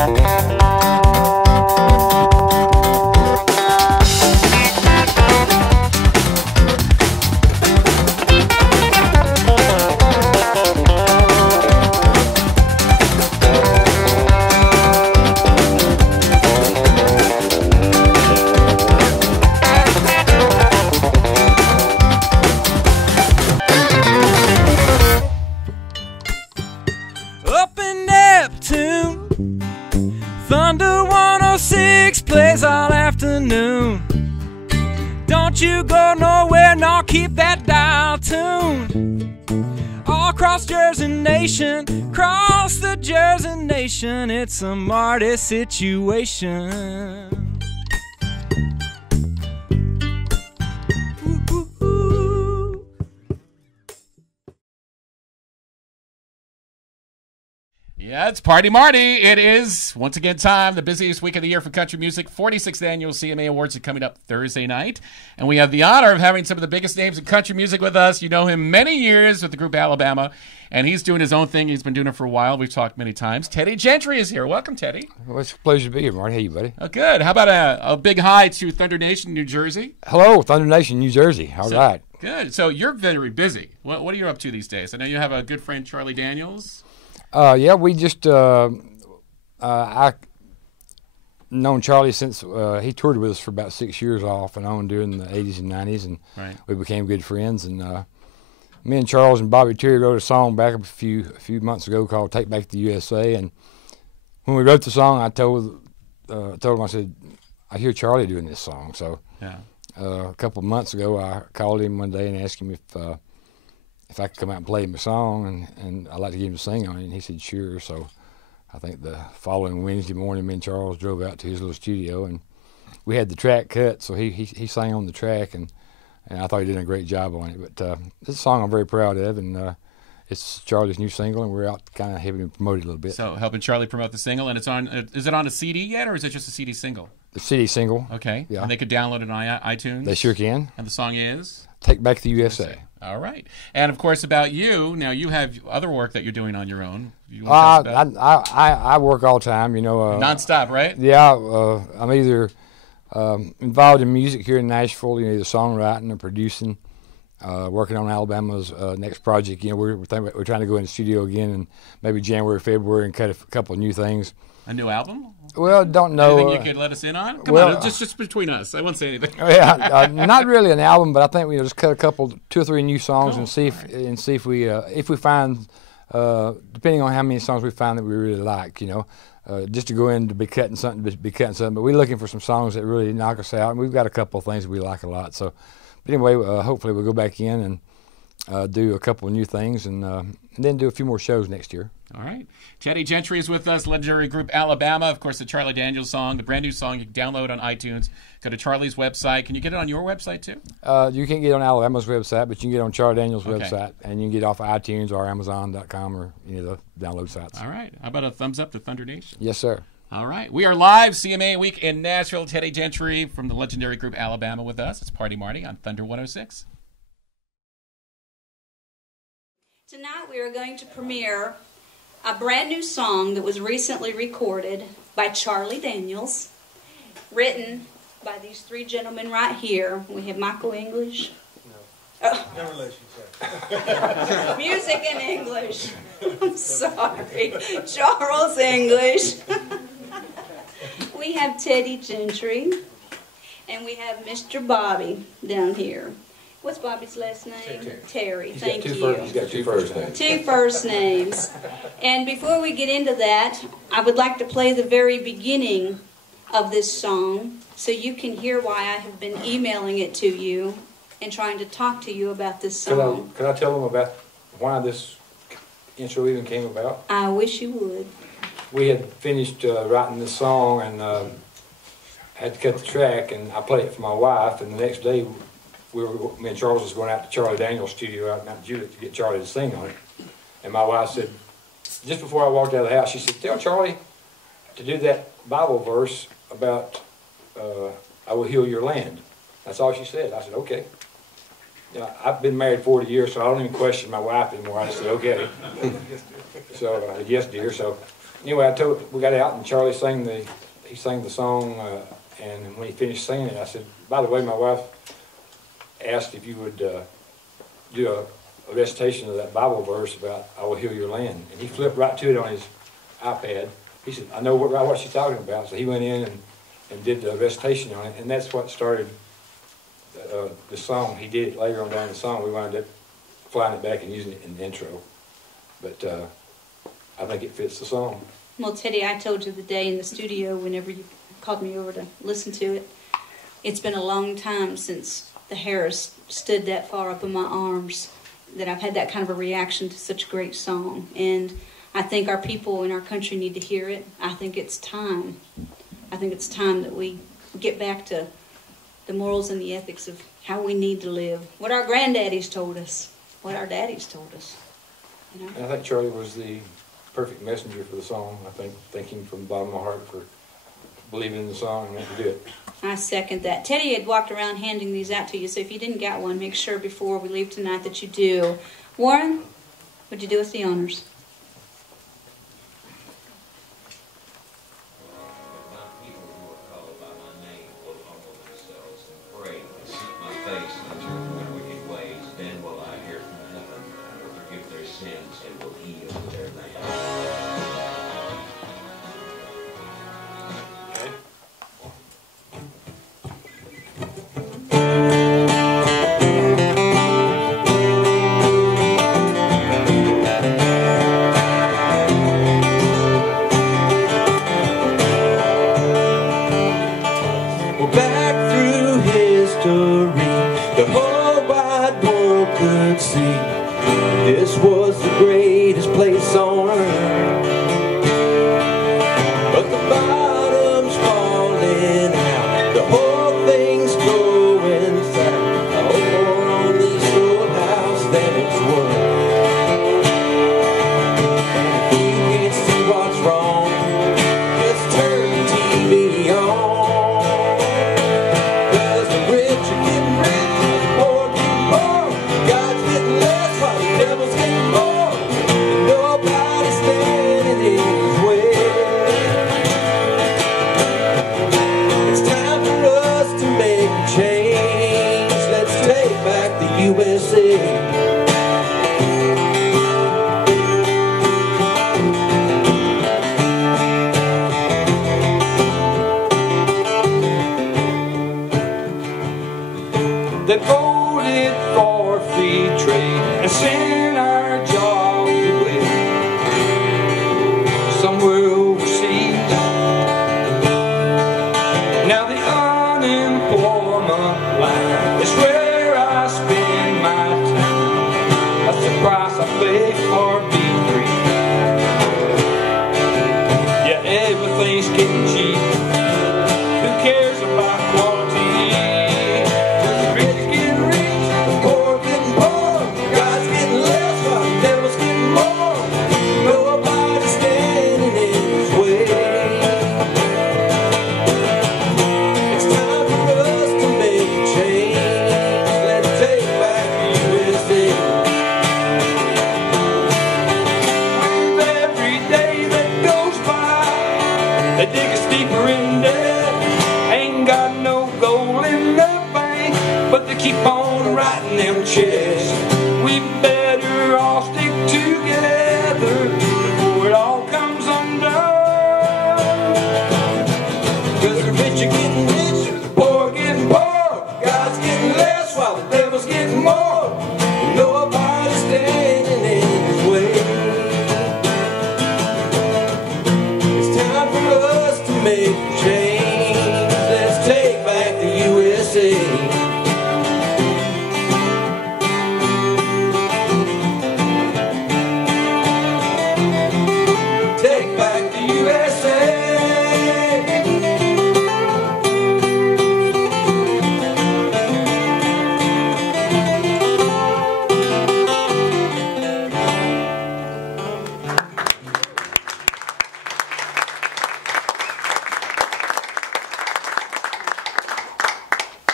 Up in Neptune, Thunder 106 plays all afternoon. Don't you go nowhere, no, keep that dial tuned. All across Jersey Nation, cross the Jersey Nation, it's a Marty situation. Yeah, it's Party Marty. It is, once again, time, the busiest week of the year for country music. 46th Annual CMA Awards are coming up Thursday night. And we have the honor of having some of the biggest names in country music with us. You know him many years with the group Alabama, and he's doing his own thing. He's been doing it for a while. We've talked many times. Teddy Gentry is here. Welcome, Teddy. Well, it's a pleasure to be here, Marty. How you, buddy? Good. How about a big hi to Thunder Nation, New Jersey? Hello, Thunder Nation, New Jersey. All right. Good. So you're very busy. What are you up to these days? I know you have a good friend, Charlie Daniels. Yeah, we just I've known Charlie since he toured with us for about 6 years off and on during the 80s and 90s, and we became good friends. And me and Charles and Bobby Terry wrote a song back a few months ago called "Take Back the USA." And when we wrote the song, I told him, I said, I hear Charlie doing this song. So a couple of months ago, I called him one day and asked him if I could come out and play him a song, and I'd like to get him to sing on it, and he said sure. So I think the following Wednesday morning, me and Charles drove out to his little studio, and we had the track cut, so he sang on the track, and I thought he did a great job on it. But this is a song I'm very proud of, and it's Charlie's new single, and we're out kind of helping him promote it a little bit. So helping Charlie promote the single, and it's on. Is it on a CD yet, or is it just a CD single? The CD single. Okay. Yeah. And they could download it on iTunes. They sure can. And the song is "Take Back the USA." All right. And, of course, about you, now you have other work that you're doing on your own. I work all the time, you know. Non-stop, right? Yeah. I'm either involved in music here in Nashville, you know, either songwriting or producing, working on Alabama's next project. You know, we're trying to go in the studio again in maybe January, February, and cut a couple of new things. A new album? Well, don't know. Anything you could let us in on? Come on, just between us. I won't say anything. Yeah, not really an album, but I think we just cut two or three new songs and see if we find, depending on how many songs we find that we really like, you know, just to go in to be cutting something. But we're looking for some songs that really knock us out, and we've got a couple of things that we like a lot. So, but anyway, hopefully we'll go back in and do a couple of new things, and then do a few more shows next year. All right. Teddy Gentry is with us, legendary group Alabama. Of course, the Charlie Daniels song, the brand new song you can download on iTunes. Go to Charlie's website. Can you get it on your website, too? You can't get it on Alabama's website, but you can get it on Charlie Daniels' website, and you can get it off of iTunes or Amazon.com or any of the download sites. All right. How about a thumbs up to Thunder Nation? Yes, sir. All right. We are live, CMA Week in Nashville. Teddy Gentry from the legendary group Alabama with us. It's Party Marty on Thunder 106. Tonight we are going to premiere a brand new song that was recently recorded by Charlie Daniels, written by these three gentlemen right here. We have Michael English. No relationship. Music in English. I'm sorry. Charles English. We have Teddy Gentry. And we have Mr. Bobby down here. What's Bobby's last name? Terry. Thank you. He's got two first names. Two first names. And before we get into that, I would like to play the very beginning of this song so you can hear why I have been emailing it to you and trying to talk to you about this song. Can I tell them about why this intro even came about? I wish you would. We had finished writing this song and had to cut the track, and I played it for my wife, and the next day me and Charles was going out to Charlie Daniels' studio out in Mount Judith to get Charlie to sing on it. And my wife said, just before I walked out of the house, she said, tell Charlie to do that Bible verse about I will heal your land. That's all she said. I said, okay. You know, I've been married 40 years, so I don't even question my wife anymore. I said, okay. So, yes, dear. So anyway, we got out and Charlie sang the song, and when he finished singing it, I said, by the way, my wife asked if you would do a recitation of that Bible verse about I will heal your land. And he flipped right to it on his iPad. He said, I know what she's talking about. So he went in and did the recitation on it, and that's what started the song. He did it later on down the song. We wound up flying it back and using it in the intro. But I think it fits the song. Well, Teddy, I told you the day in the studio whenever you called me over to listen to it, it's been a long time since the hair has stood that far up in my arms that I've had that kind of a reaction to such a great song. And I think our people in our country need to hear it. I think it's time. I think it's time that we get back to the morals and the ethics of how we need to live. What our granddaddies told us. What our daddies told us. You know? And I think Charlie was the perfect messenger for the song. I thank him from the bottom of my heart for believing in the song and wanting to do it. I second that. Teddy had walked around handing these out to you, so if you didn't get one, make sure before we leave tonight that you do. Warren, would you do us the honors?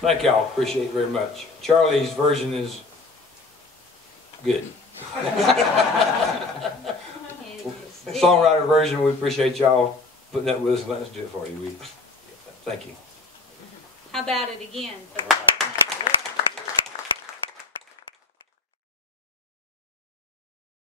Thank y'all. Appreciate it very much. Charlie's version is good. songwriter version. We appreciate y'all putting up with us and letting us do it for you. Thank you. How about it again?